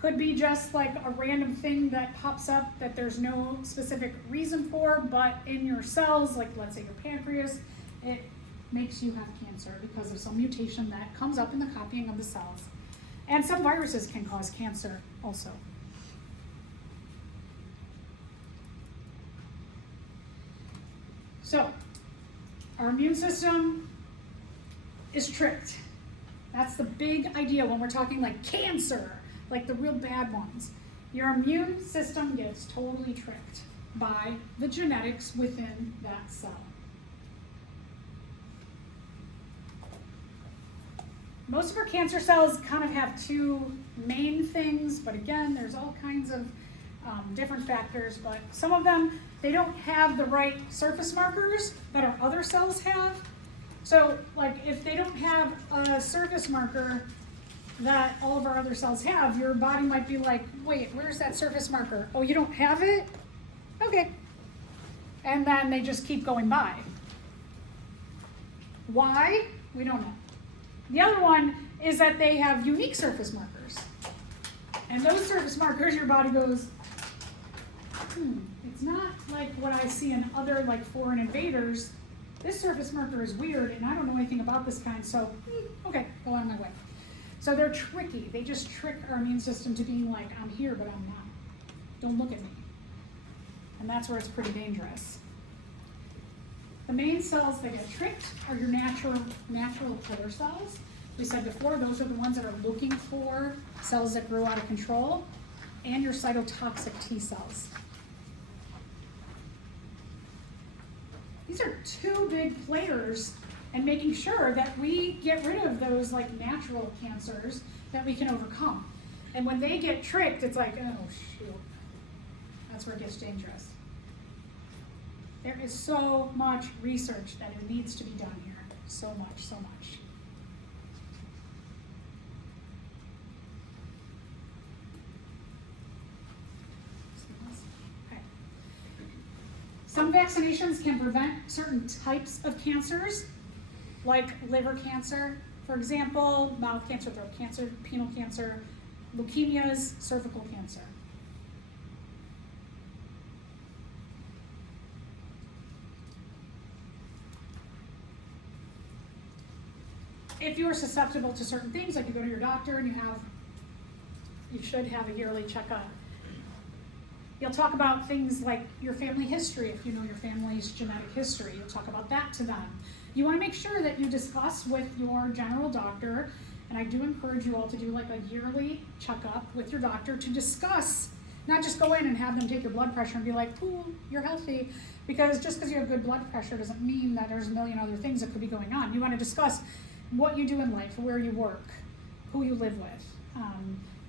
could be just like a random thing that pops up that there's no specific reason for, but in your cells, like let's say your pancreas, it makes you have cancer because of some mutation that comes up in the copying of the cells. And some viruses can cause cancer also. So, our immune system is tricked. That's the big idea when we're talking like cancer, like the real bad ones. Your immune system gets totally tricked by the genetics within that cell. Most of our cancer cells kind of have two main things, but again, there's all kinds of different factors, but some of them, they don't have the right surface markers that our other cells have. So like if they don't have a surface marker that all of our other cells have, your body might be like, wait, where's that surface marker? Oh, you don't have it? Okay. And then they just keep going by. Why? We don't know. The other one is that they have unique surface markers. And those surface markers, your body goes, it's not like what I see in other like foreign invaders. This surface marker is weird and I don't know anything about this kind, so okay, go on my way. So they're tricky. They just trick our immune system to being like, I'm here, but I'm not. Don't look at me. And that's where it's pretty dangerous. The main cells that get tricked are your natural killer cells. We said before, those are the ones that are looking for cells that grow out of control, and your cytotoxic T cells. These are two big players in making sure that we get rid of those like natural cancers that we can overcome. And when they get tricked, it's like, oh shoot, that's where it gets dangerous. There is so much research that it needs to be done here. So much, so much. Okay. Some vaccinations can prevent certain types of cancers. like liver cancer, for example, mouth cancer, throat cancer, penile cancer, leukemias, cervical cancer. If you are susceptible to certain things, like you go to your doctor and you should have a yearly checkup. You'll talk about things like your family history, if you know your family's genetic history. You'll talk about that to them. You want to make sure that you discuss with your general doctor, and I do encourage you all to do like a yearly checkup with your doctor to discuss, not just go in and have them take your blood pressure and be like, ooh, you're healthy, because just because you have good blood pressure doesn't mean that there's a million other things that could be going on. You want to discuss what you do in life, where you work, who you live with,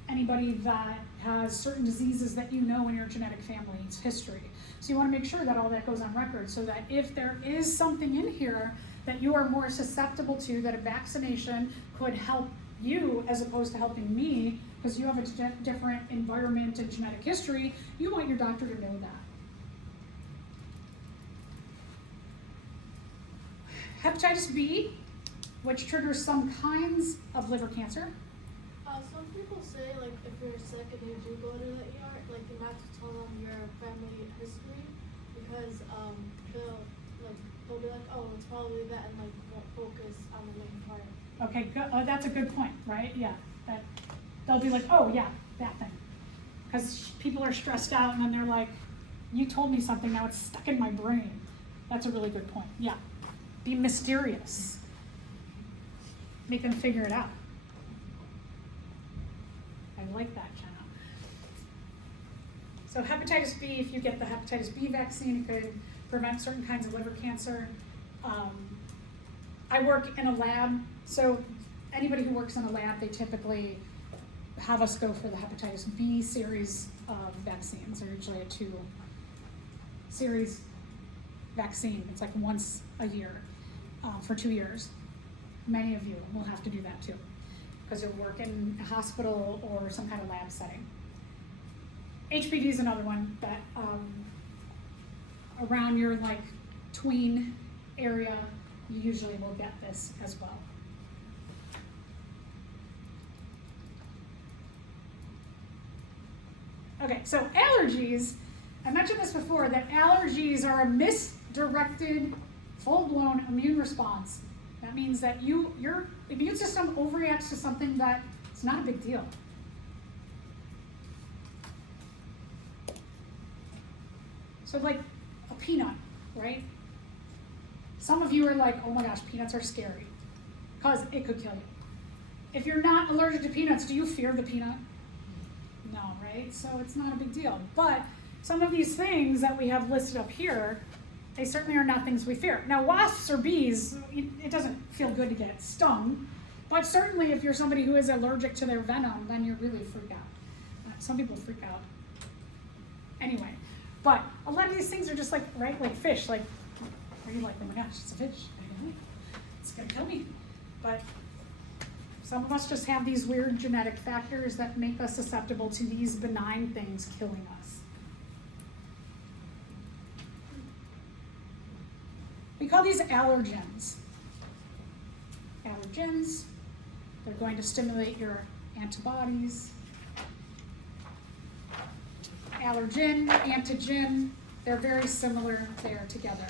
anybody that has certain diseases that you know in your genetic family's history. So you want to make sure that all that goes on record so that if there is something in here that you are more susceptible to, that a vaccination could help you as opposed to helping me, because you have a different environment and genetic history, you want your doctor to know that. Hepatitis B, which triggers some kinds of liver cancer. Some people say, like, if you're sick and you do go to the ER, like, you have to tell them your family history, because they'll be like, oh, it's probably that, and like won't focus on the main part. Okay, good. Oh, that's a good point, right? Yeah, that they'll be like, oh yeah, that thing, because people are stressed out, and then they're like, you told me something, now it's stuck in my brain. That's a really good point. Yeah, be mysterious. Make them figure it out. I like that, Jenna. So hepatitis B, if you get the hepatitis B vaccine, it could prevent certain kinds of liver cancer. I work in a lab, so anybody who works in a lab, they typically have us go for the hepatitis B series of vaccines. They're usually a 2-series vaccine. It's like once a year for 2 years. Many of you will have to do that too, because you'll work in a hospital or some kind of lab setting. HPV is another one that around your like tween area, you usually will get this as well. Okay, so allergies, I mentioned this before, that allergies are a misdirected, full-blown immune response. That means that your immune system overreacts to something that it's not a big deal. So like a peanut, right? Some of you are like, oh my gosh, peanuts are scary, because it could kill you. If you're not allergic to peanuts, do you fear the peanut? No, right? So it's not a big deal. But some of these things that we have listed up here, they certainly are not things we fear. Now, wasps or bees, it doesn't feel good to get stung, but certainly if you're somebody who is allergic to their venom, then you really freak out. Some people freak out. Anyway, but a lot of these things are just like, right, like fish, like, are you like, oh my gosh, it's a fish, it's gonna kill me. But some of us just have these weird genetic factors that make us susceptible to these benign things killing us. We call these allergens. Allergens, they're going to stimulate your antibodies. Allergen, antigen, they're very similar there together.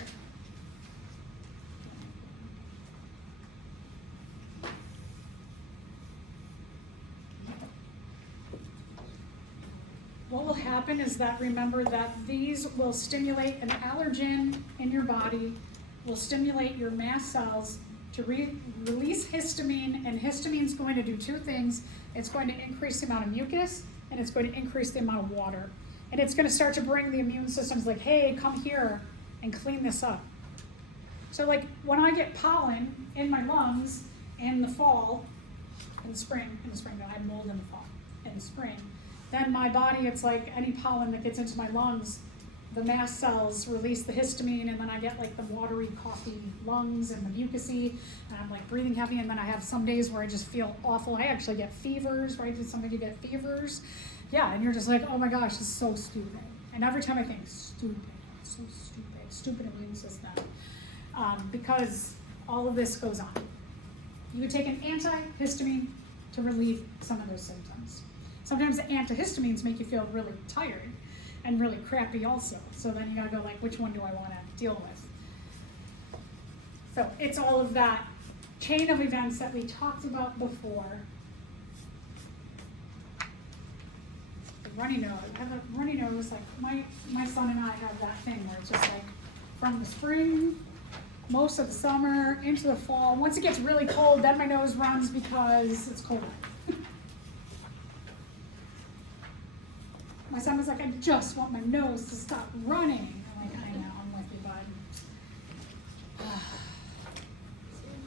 What will happen is that, remember that these will stimulate an allergen in your body, will stimulate your mast cells to release histamine, and histamine is going to do two things. It's going to increase the amount of mucus, and it's going to increase the amount of water. And it's going to start to bring the immune system's like, hey, come here and clean this up. So like when I get pollen in my lungs in the fall, in the spring, no, I had mold in the fall, in the spring, then my body, it's like any pollen that gets into my lungs, the mast cells release the histamine, and then I get like the watery, coughy lungs and the mucusy, and I'm like breathing heavy, and then I have some days where I just feel awful. I actually get fevers, right? Did some of you get fevers? Yeah, and you're just like, oh my gosh, this is so stupid. And every time I think, stupid, so stupid immune system. Because all of this goes on. You would take an antihistamine to relieve some of those symptoms. Sometimes the antihistamines make you feel really tired and really crappy also. So then you gotta go like, which one do I wanna deal with? So it's all of that chain of events that we talked about before. The runny nose, I have a runny nose, like my son and I have that thing where it's just like from the spring, most of the summer, into the fall. Once it gets really cold, then my nose runs because it's cold. My son was like, I just want my nose to stop running. I'm like, I know, I'm with you, bud.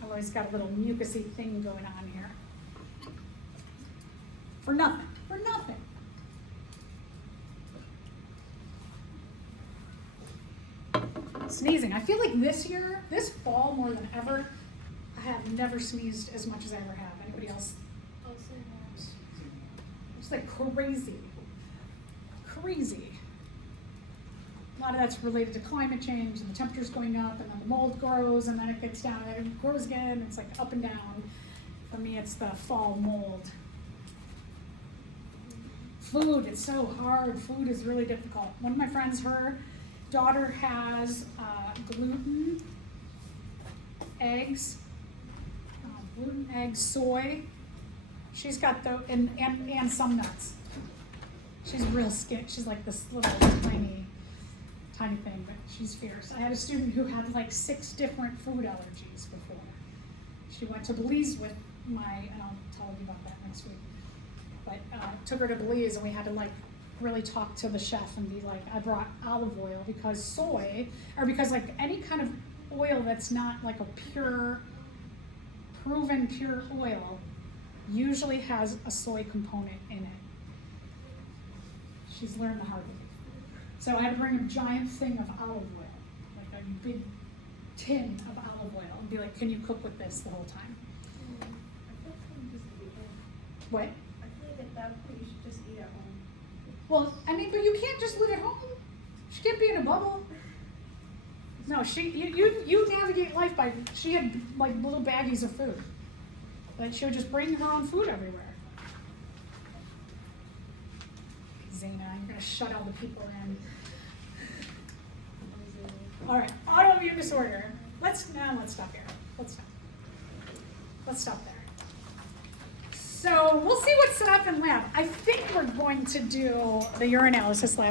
I've always got a little mucusy thing going on here. For nothing, for nothing. Sneezing. I feel like this year, this fall more than ever, I have never sneezed as much as I ever have. Anybody else? Oh, same here. It's like crazy. Crazy. A lot of that's related to climate change and the temperature's going up and then the mold grows and then it gets down and it grows again. It's like up and down. For me, it's the fall mold. Food, it's so hard. Food is really difficult. One of my friends, her daughter has gluten, eggs, soy. She's got and some nuts. She's real skinny. She's like this little tiny thing, but she's fierce. I had a student who had like 6 different food allergies before. She went to Belize with and I'll tell you about that next week. But took her to Belize and we had to like really talk to the chef and be like, I brought olive oil because like any kind of oil that's not like a proven pure oil usually has a soy component in it. She's learned the hard way. So I had to bring a giant thing of olive oil, like a big tin of olive oil, and be like, can you cook with this the whole time? What? I feel like at that point you should just eat at home. Well, I mean, but you can't just live at home. She can't be in a bubble. No, you navigate life by, she had like little baggies of food. But she would just bring her own food everywhere. Zena, you're gonna shut all the people in. All right, autoimmune disorder. Let's stop here. Let's stop there. So we'll see what's set up in lab. I think we're going to do the urinalysis lab.